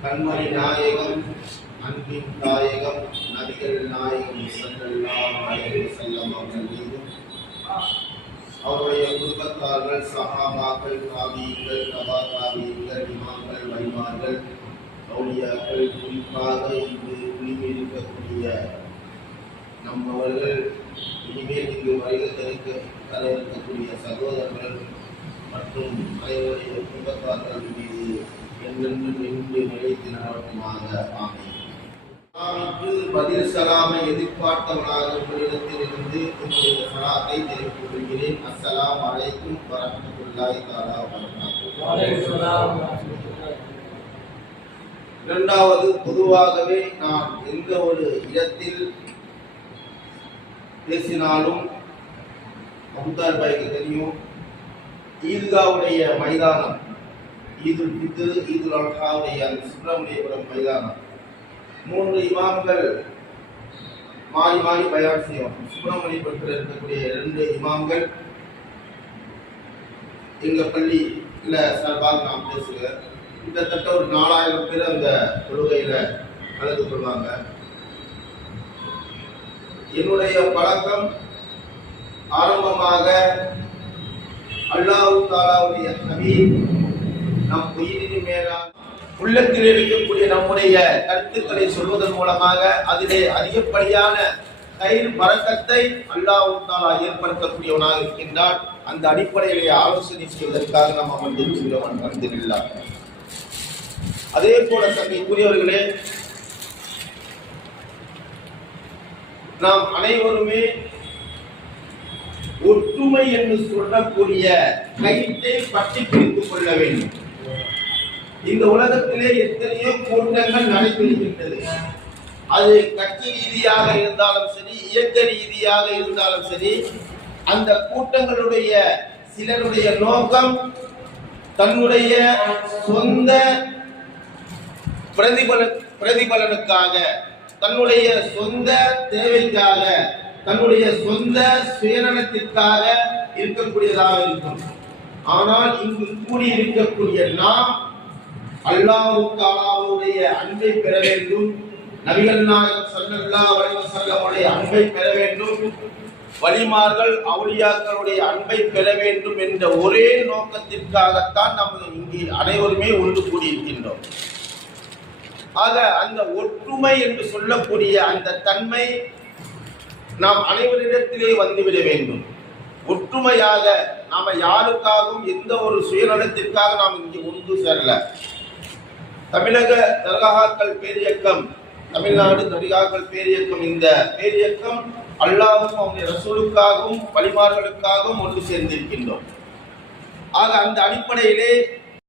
கண்மணி நாயகம் அன்பின் தாயகம் நபிகள் நாயகம் ஸல்லல்லாஹு அலைஹி வஸல்லம் அவர்கள் மீதும் அவருடைய குடும்பத்தார்கள் சஹாபாக்கள் தாபீங்கள் தபா தாபீங்கள் இமாம்கள் வலிமார்கள் அவுலியாக்கள் குறிப்பாக இங்கு குடியிருக்கக்கூடிய நம்மவர்கள் இனிமேல் இங்கு வருகை தரிக்க தர இருக்கக்கூடிய சகோதரர்கள் மற்றும் அனைவருடைய குடும்பத்தார்கள் மீது என்றென்று நின்று நிலைத்து நடக்குமாக ஆமை சலாமிற்கு பதில் சலாமை எதிர்பார்த்தவனாக உங்களிடத்தில் இருந்து உங்களுடைய சலாத்தை தெரிவித்துக் கொள்கிறேன். அஸ்ஸலாம் அலைக்கும் வரஹ்மத்துல்லாஹி தாலா வபரகாத்துஹு. இரண்டாவது பொதுவாகவே நான் எந்த ஒரு இடத்தில் பேசினாலும் அபுதார் பாய்க்கு தெரியும் ஈத்காவுடைய மைதானம் ஈதுல் பித்து ஈதுல் அல்ஹாவுடைய அந்த சுப்பிரமணியபுரம் மைதானம். மூன்று இமாம்கள் மாறி மாறி பயான் செய்வோம் சுப்பிரமணியபுரத்தில் இருக்கக்கூடிய இரண்டு இமாம்கள் எங்கள் பள்ளியில் சார்பாக நான் பேசுகிறேன் கிட்டத்தட்ட ஒரு நாலாயிரம் பேர் அந்த தொழுகையில் கலந்து கொள்வாங்க. என்னுடைய பழக்கம் ஆரம்பமாக அல்லாஹு தாலாவுடைய ஹபீப் நம் உயிரின் மேலாக உள்ளத்தில் இருக்கக்கூடிய நம்முடைய கருத்துக்களை சொல்வதன் மூலமாக அதிலே அதிகப்படியான கயிறு பறக்கத்தை அல்லாஹு தாலா ஏற்படுத்தக்கூடியவனாக இருக்கின்றால் அந்த அடிப்படையிலே ஆலோசனை செய்வதற்காக நாம் அமர்ந்திருக்கிறோம் அமர்ந்திருக்கிறார் அதே போல தந்தைக்குரியவர்களே நாம் அனைவருமே ஒற்றுமை என்று சொல்லக்கூடிய கயிற்றை பற்றி பிடித்துக் கொள்ள வேண்டும். இந்த உலகத்திலே எத்தனையோ கூட்டங்கள் நடைபெறுகின்றது. அது கட்சி ரீதியாக இருந்தாலும் சரி இயக்க ரீதியாக இருந்தாலும் சரி அந்த கூட்டங்களுடைய சிலருடைய நோக்கம் தன்னுடைய சொந்த பிரதிபல பிரதிபலனுக்காக தன்னுடைய சொந்த தேவைக்காக தன்னுடைய சொந்த சுயநலத்திற்காக இருக்கக்கூடியதாக இருக்கும். ஆனால் இங்கு கூடி இருக்கக்கூடிய நாம் அல்லாவுக்காலாவுடைய அன்பை பெற வேண்டும். நபிகள் நாயகம் சல்லல்லா அலைஹி வஸல்லமுடைய அன்பை பெற வேண்டும். வலிமார்கள் அவுளியாக்களுடைய அன்பை பெற வேண்டும் என்ற ஒரே நோக்கத்திற்காகத்தான் நமது இங்கே அனைவருமே ஒன்று கூடியிருக்கின்றோம். ஆக அந்த ஒற்றுமை என்று சொல்லக்கூடிய அந்த தன்மை நாம் அனைவரிடத்திலே வந்துவிட வேண்டும். ஒற்றுமையாக நாம யாருக்காகவும் எந்த ஒரு சுயநலத்திற்காக நாம் இங்கே ஒன்று சேரல. தமிழக தர்காக்கள் பேரியக்கம் தமிழ்நாடு தர்காக்கள் பேரியக்கம் இந்த பேரியக்கம் அல்லாவும் அவனுடைய ரசூலுக்காகவும் வழிமார்களுக்காகவும் ஒன்று சேர்ந்திருக்கின்றோம். ஆக அந்த அடிப்படையிலே